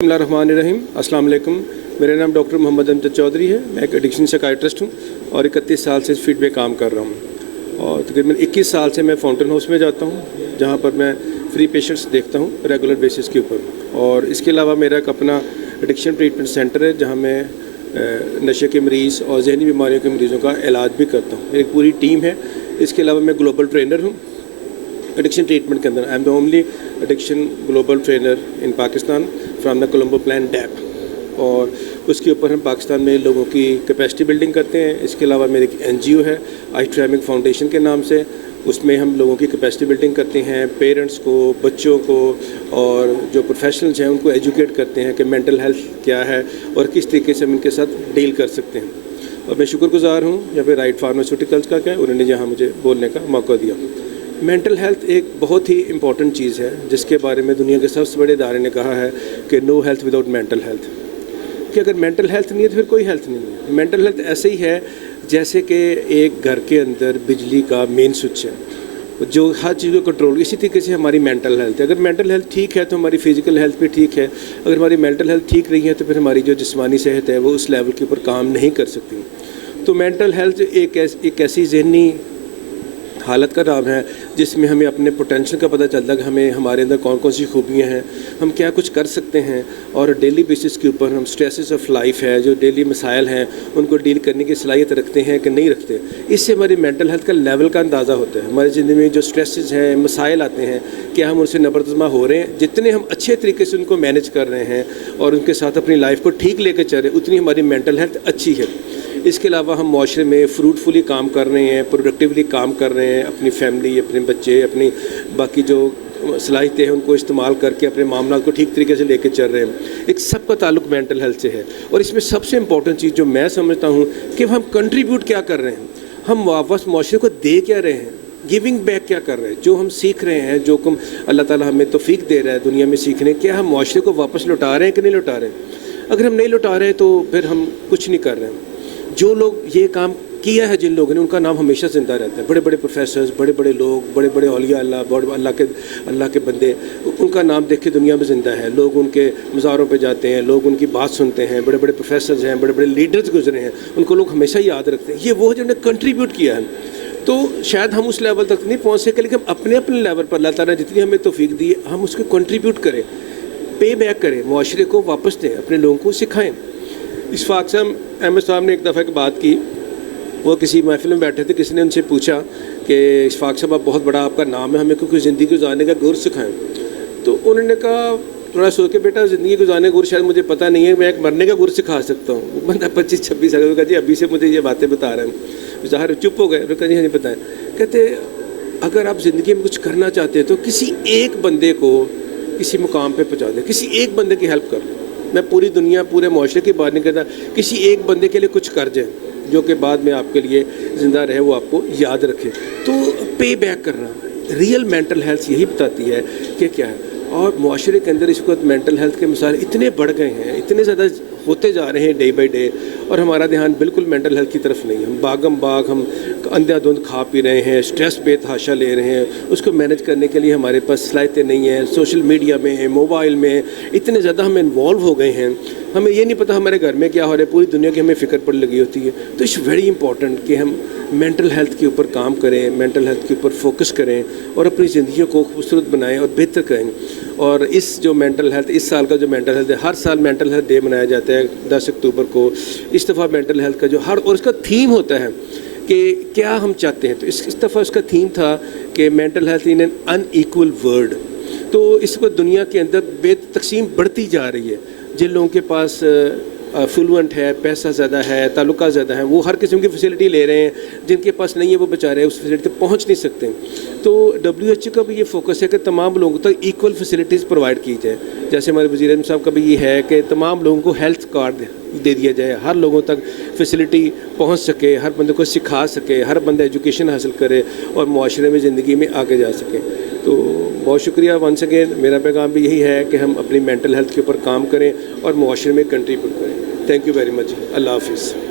बिस्मिल्लाहिर्रहमानिर्रहीम। अस्सलाम वालेकुम। मेरा नाम डॉक्टर मोहम्मद अमजद चौधरी है। मैं एक एडिक्शन साइकियाट्रिस्ट हूँ और 31 साल से इस फील्ड में काम कर रहा हूँ और तकरीबन 21 साल से मैं फाउंटेन हाउस में जाता हूँ जहाँ पर मैं फ्री पेशेंट्स देखता हूँ रेगुलर बेसिस के ऊपर। और इसके अलावा मेरा एक अपना एडिक्शन ट्रीटमेंट सेंटर है जहाँ मैं नशे के मरीज़ और जहनी बीमारियों के मरीज़ों का इलाज भी करता हूँ। मेरी पूरी टीम है। इसके अलावा मैं ग्लोबल ट्रेनर हूँ एडिक्शन ट्रीटमेंट के अंदर। I am the only addiction global trainer in Pakistan from the Colombo Plan DAP. और उसके ऊपर हम पाकिस्तान में लोगों की कैपेसिटी बिल्डिंग करते हैं। इसके अलावा मेरी एक NGO है आई फाउंडेशन के नाम से, उसमें हम लोगों की कैपेसिटी बिल्डिंग करते हैं, पेरेंट्स को, बच्चों को और जो प्रोफेशनल्स हैं उनको एजुकेट करते हैं कि मेंटल हेल्थ क्या है और किस तरीके से हम इनके साथ डील कर सकते हैं। और मैं शुक्रगुजार हूँ यहाँ पे राइट फार्मास्यूटिकल्स का क्या उन्होंने यहाँ मुझे बोलने का मौका दिया। मेंटल हेल्थ एक बहुत ही इम्पॉर्टेंट चीज़ है जिसके बारे में दुनिया के सबसे बड़े इदारे ने कहा है कि no health without mental health, कि अगर मेंटल हेल्थ नहीं है तो फिर कोई हेल्थ नहीं है। मेंटल हेल्थ ऐसे ही है जैसे कि एक घर के अंदर बिजली का मेन स्विच है जो हर चीज़ को कंट्रोल, इसी तरीके से हमारी मेंटल हेल्थ है। अगर मेंटल हेल्थ ठीक है तो हमारी फिजिकल हेल्थ भी ठीक है। अगर हमारी मेंटल हेल्थ ठीक नहीं है तो फिर हमारी जो जिस्मानी सेहत है वो उस लेवल के ऊपर काम नहीं कर सकती। तो मेंटल हेल्थ एक ऐसी ज़हनी हालत का नाम है जिसमें हमें अपने पोटेंशियल का पता चलता है कि हमें हमारे अंदर कौन कौन सी खूबियाँ हैं, हम क्या कुछ कर सकते हैं। और डेली बेसिस के ऊपर हम स्ट्रेसेस ऑफ लाइफ है, जो डेली मसाइल हैं उनको डील करने की सलाहियत रखते हैं कि नहीं रखते। इससे हमारी मेंटल हेल्थ का लेवल का अंदाज़ा होता है। हमारी ज़िंदगी में जो स्ट्रेसेस हैं, मसाइल आते हैं, क्या हम उनसे नबरतज़मा हो रहे हैं। जितने हम अच्छे तरीके से उनको मैनेज कर रहे हैं और उनके साथ अपनी लाइफ को ठीक लेकर चल रहे हैं उतनी हमारी मेंटल हेल्थ अच्छी है। इसके अलावा हम माशरे में फ्रूटफुली काम कर रहे हैं, प्रोडक्टिवली काम कर रहे हैं, अपनी फैमिली, अपने बच्चे, अपनी बाकी जो सलाहियतें हैं उनको इस्तेमाल करके अपने मामला को ठीक तरीके से लेकर चल रहे हैं। एक सबका ताल्लुक मेंटल हेल्थ से है। और इसमें सबसे इम्पॉर्टेंट चीज़ जो मैं समझता हूँ कि हम कंट्रीब्यूट क्या कर रहे हैं, हम वापस माशरे को दे क्या रहे हैं, गिविंग बैक क्या कर रहे हैं। जो हम सीख रहे हैं, जो अल्लाह ताला हमें तौफीक दे रहा है दुनिया में सीखने, क्या हम माशरे को वापस लौटा रहे हैं कि नहीं लौटा रहे हैं। अगर हम नहीं लौटा रहे तो फिर हम कुछ नहीं कर रहे हैं। जो लोग ये काम किया है, जिन लोगों ने, उनका नाम हमेशा ज़िंदा रहता है। बड़े बड़े प्रोफेसर्स, बड़े बड़े लोग, बड़े बड़े औलिया अल्लाह, अल्लाह के बंदे, उनका नाम देख के दुनिया में ज़िंदा है। लोग उनके मज़ारों पे जाते हैं, लोग उनकी बात सुनते हैं। बड़े बड़े प्रोफेसर्स हैं, बड़े बड़े लीडर्स गुजरे हैं, उनको लोग हमेशा याद रखते हैं। ये वो जिन्होंने कंट्रीब्यूट किया है। तो शायद हम उस लेवल तक नहीं पहुँच सके, लेकिन अपने अपने लेवल पर अल्लाह ताला ने जितनी हमें तौफीक दी है हम उसको कंट्रीब्यूट करें, पे बैक करें, मुआशरे को वापस दें, अपने लोगों को सिखाएँ। इशफाक अहमद साहब ने एक दफ़ा एक बात की, वो किसी महफिल में बैठे थे, किसी ने उनसे पूछा कि इशफाक साहब आप बहुत बड़ा आपका नाम है, हमें कोई ज़िंदगी गुजारने का गुर सिखाएं। तो उन्होंने कहा थोड़ा सोच के, बेटा ज़िंदगी गुजारने का गुर शायद मुझे पता नहीं है, मैं एक मरने का गुर सिखा सकता हूँ। वो बंदा 25-26 साल का, जी अभी से मुझे ये बातें बता रहे हैं। ज़ाहिर चुप हो गए, कहा जी नहीं बताएं। कहते अगर आप ज़िंदगी में कुछ करना चाहते हैं तो किसी एक बंदे को किसी मुकाम पर पहुँचा दें, किसी एक बंदे की हेल्प कर। मैं पूरी दुनिया, पूरे मुआशरे की बात नहीं करता, किसी एक बंदे के लिए कुछ कर जाए जो कि बाद में आपके लिए ज़िंदा रहे, वो आपको याद रखे। तो पे बैक करना, रियल मेंटल हेल्थ यही बताती है कि क्या है। और मुआशरे के अंदर इस वक्त मेंटल हेल्थ के मसाइल इतने बढ़ गए हैं, इतने ज़्यादा होते जा रहे हैं डे बाई डे, और हमारा ध्यान बिल्कुल मेंटल हेल्थ की तरफ नहीं है। हम बागम बाग हम अंधाधुंध खा पी रहे हैं, स्ट्रेस बेतहाशा ले रहे हैं, उसको मैनेज करने के लिए हमारे पास सलाहियतें नहीं हैं। सोशल मीडिया में, मोबाइल में इतने ज़्यादा हम इन्वॉल्व हो गए हैं, हमें ये नहीं पता हमारे घर में क्या हो रहा है, पूरी दुनिया की हमें फ़िक्र पड़ लगी होती है। तो इट्स वेरी इंपॉर्टेंट कि हम मेंटल हेल्थ के ऊपर काम करें, मेंटल हेल्थ के ऊपर फोकस करें और अपनी ज़िंदगी को खूबसूरत बनाएं और बेहतर करें। और इस जो मेंटल हेल्थ, इस साल का जो मेंटल हेल्थ है, हर साल मेंटल हेल्थ डे मनाया जाता है 10 अक्टूबर को। इस दफ़ा मेंटल हेल्थ का जो और उसका थीम होता है कि क्या हम चाहते हैं। तो इस दफ़ा उसका थीम था कि mental health in an unequal world. तो इस वक्त दुनिया के अंदर बेतकसीम बढ़ती जा रही है। जिन लोगों के पास फ्लुएंट है, पैसा ज़्यादा है, ताल्लुका ज़्यादा है, वो हर किस्म की फैसिलिटी ले रहे हैं। जिनके पास नहीं है वो बेचारे उस फैसिलिटी तक पहुँच नहीं सकते। तो WHO का भी ये फोकस है कि तमाम लोगों तक इक्वल फैसिलिटीज़ प्रोवाइड की जाए। जैसे हमारे वज़ीर आज़म साहब का भी ये है कि तमाम लोगों को हेल्थ कार्ड दे दिया जाए, हर लोगों तक फैसिलिटी पहुँच सके, हर बंदे को सिखा सके, हर बंदा एजुकेशन हासिल करे और मुआशरे में ज़िंदगी में आगे जा सके। तो बहुत शुक्रिया वंस अगेन। मेरा पैगाम भी यही है कि हम अपनी मेंटल हेल्थ के ऊपर काम करें और मुआशरे में कंट्रीब्यूट करें। Thank you very much. Allah हाफिज़।